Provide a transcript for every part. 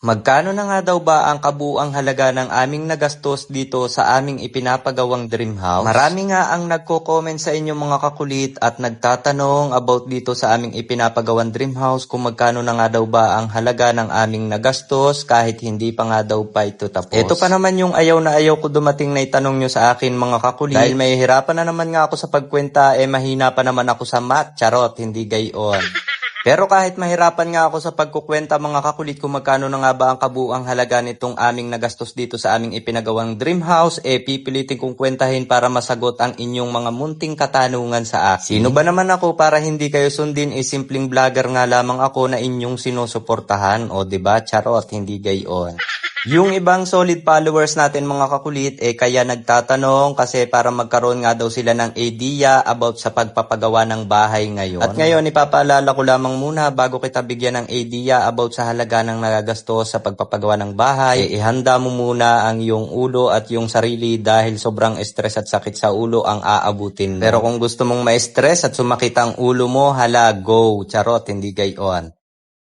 Magkano na nga daw ba ang kabuuang halaga ng aming nagastos dito sa aming ipinapagawang dream house? Marami nga ang nagko-comment sa inyo mga kakulit at nagtatanong about dito sa aming ipinapagawang dream house kung magkano na nga daw ba ang halaga ng aming nagastos kahit hindi pa nga daw pa ito tapos. Ito pa naman yung ayaw na ayaw ko dumating na itanong nyo sa akin mga kakulit. Dahil may hirapan na naman nga ako sa pagkwenta mahina pa naman ako sa math. Charot, hindi gayon. Pero kahit mahirapan nga ako sa pagkukwenta mga kakulit kung magkano na nga ba ang kabuuang halaga nitong aming nagastos dito sa aming ipinagawang dream house, pipilitin kong kwentahin para masagot ang inyong mga munting katanungan sa akin. Sino ba naman ako para hindi kayo sundin? Simpleng vlogger nga lamang ako na inyong sinusuportahan. O diba? Charot, hindi gayon. Yung ibang solid followers natin mga kakulit kaya nagtatanong kasi para magkaroon nga daw sila ng idea about sa pagpapagawa ng bahay ngayon. At ngayon ipapaalala ko lamang muna bago kita bigyan ng idea about sa halaga ng nagagastos sa pagpapagawa ng bahay, ihanda mo muna ang iyong ulo at yung sarili dahil sobrang stress at sakit sa ulo ang aabutin mo. Pero kung gusto mong ma-stress at sumakit ang ulo mo, hala, go! Charot, hindi gayon.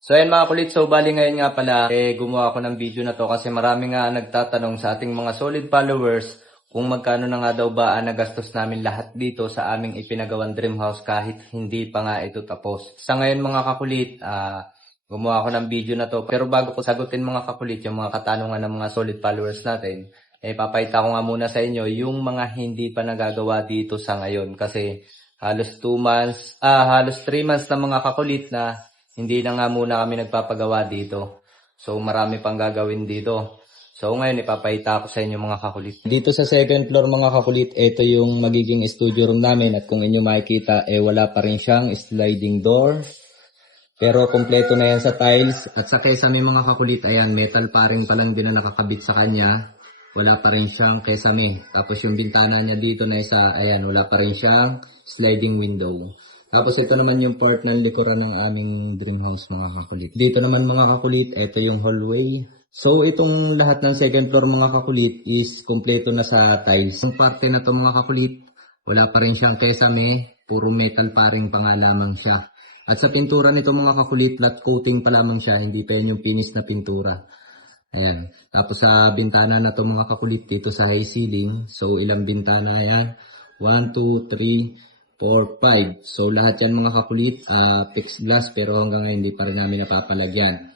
So ayan mga kulit, so bali ngayon nga pala, gumawa ako ng video na to kasi marami nga nagtatanong sa ating mga solid followers kung magkano na nga daw ba ang nagastos namin lahat dito sa aming ipinagawang dream house kahit hindi pa nga ito tapos. Sa ngayon mga kakulit, gumawa ako ng video na to. Pero bago ko sagutin mga kakulit yung mga katanungan ng mga solid followers natin, papakita ko nga muna sa inyo yung mga hindi pa nagagawa dito sa ngayon kasi halos 3 months na mga kakulit na hindi na nga muna kami nagpapagawa dito. So marami pang gagawin dito. So ngayon ipapahita ko sa inyo mga kakulit. Dito sa second floor mga kakulit, ito yung magiging studio room namin. At kung inyo makikita, wala pa rin siyang sliding door. Pero kompleto na yan sa tiles. At sa kesame mga kakulit, ayan, metal paring pa lang din na nakakabit sa kanya. Wala pa rin siyang kesame. Tapos yung bintana niya dito na isa, ayan, wala pa rin siyang sliding window. Tapos ito naman yung part ng likuran ng aming dream house mga kakulit. Dito naman mga kakulit, ito yung hallway. So itong lahat ng second floor mga kakulit is kompleto na sa tiles. Yung parte na to mga kakulit, wala pa rin siyang kesame, puro metal paring pa nga lamang siya. At sa pintura nito mga kakulit, flat coating pa lamang siya, hindi pa yun yung finish na pintura. Ayan. Tapos sa bintana na to mga kakulit dito sa high ceiling. So ilang bintana yan? 1, 2, 3, 4, 5. So lahat yan mga kakulit, fixed glass pero hanggang ngayon hindi pa rin namin napapalagyan.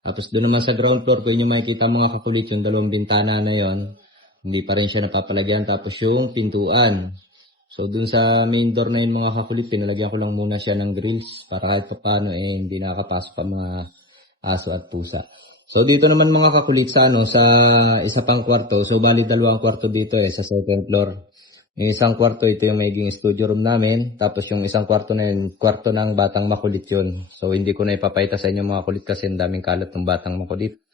Tapos doon naman sa ground floor, kung inyo makikita mga kakulit, yung dalawang bintana na yon, hindi pa rin siya napapalagyan. Tapos yung pintuan. So doon sa main door na yun mga kakulit, pinalagyan ko lang muna siya ng grills para kahit paano hindi nakakapasok ang mga aso at pusa. So dito naman mga kakulit sa sa isa pang kwarto. So bali 2 kwarto dito sa second floor. Yung isang kwarto, ito yung magiging studio room namin. Tapos yung isang kwarto na yun, kwarto ng batang makulit yun. So hindi ko na ipapayta sa inyo mga kulit kasi ang daming kalat ng batang makulit.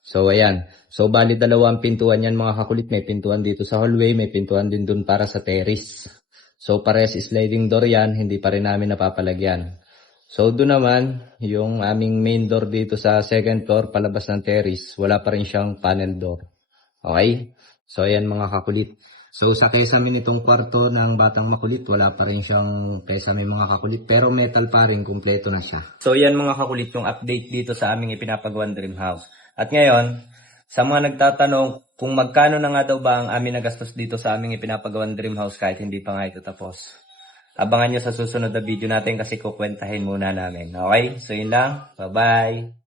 So ayan. So bali 2 pintuan yan mga kakulit. May pintuan dito sa hallway, may pintuan din dun para sa terrace. So parehas sliding door yan, hindi pa rin namin napapalagyan. So doon naman, yung aming main door dito sa second floor, palabas ng terrace, wala pa rin siyang panel door. Okay? So ayan mga kakulit. So sa kesame nitong kwarto ng batang makulit, wala pa rin siyang kesame mga kakulit, pero metal pa rin, kumpleto na siya. So yan mga kakulit yung update dito sa aming ipinapagawang dream house. At ngayon, sa mga nagtatanong kung magkano na nga daw ba ang aming nagastos dito sa aming ipinapagawang dream house kahit hindi pa nga ito tapos. Abangan nyo sa susunod na video natin kasi kukwentahin muna namin. Okay? So yun lang. Bye-bye!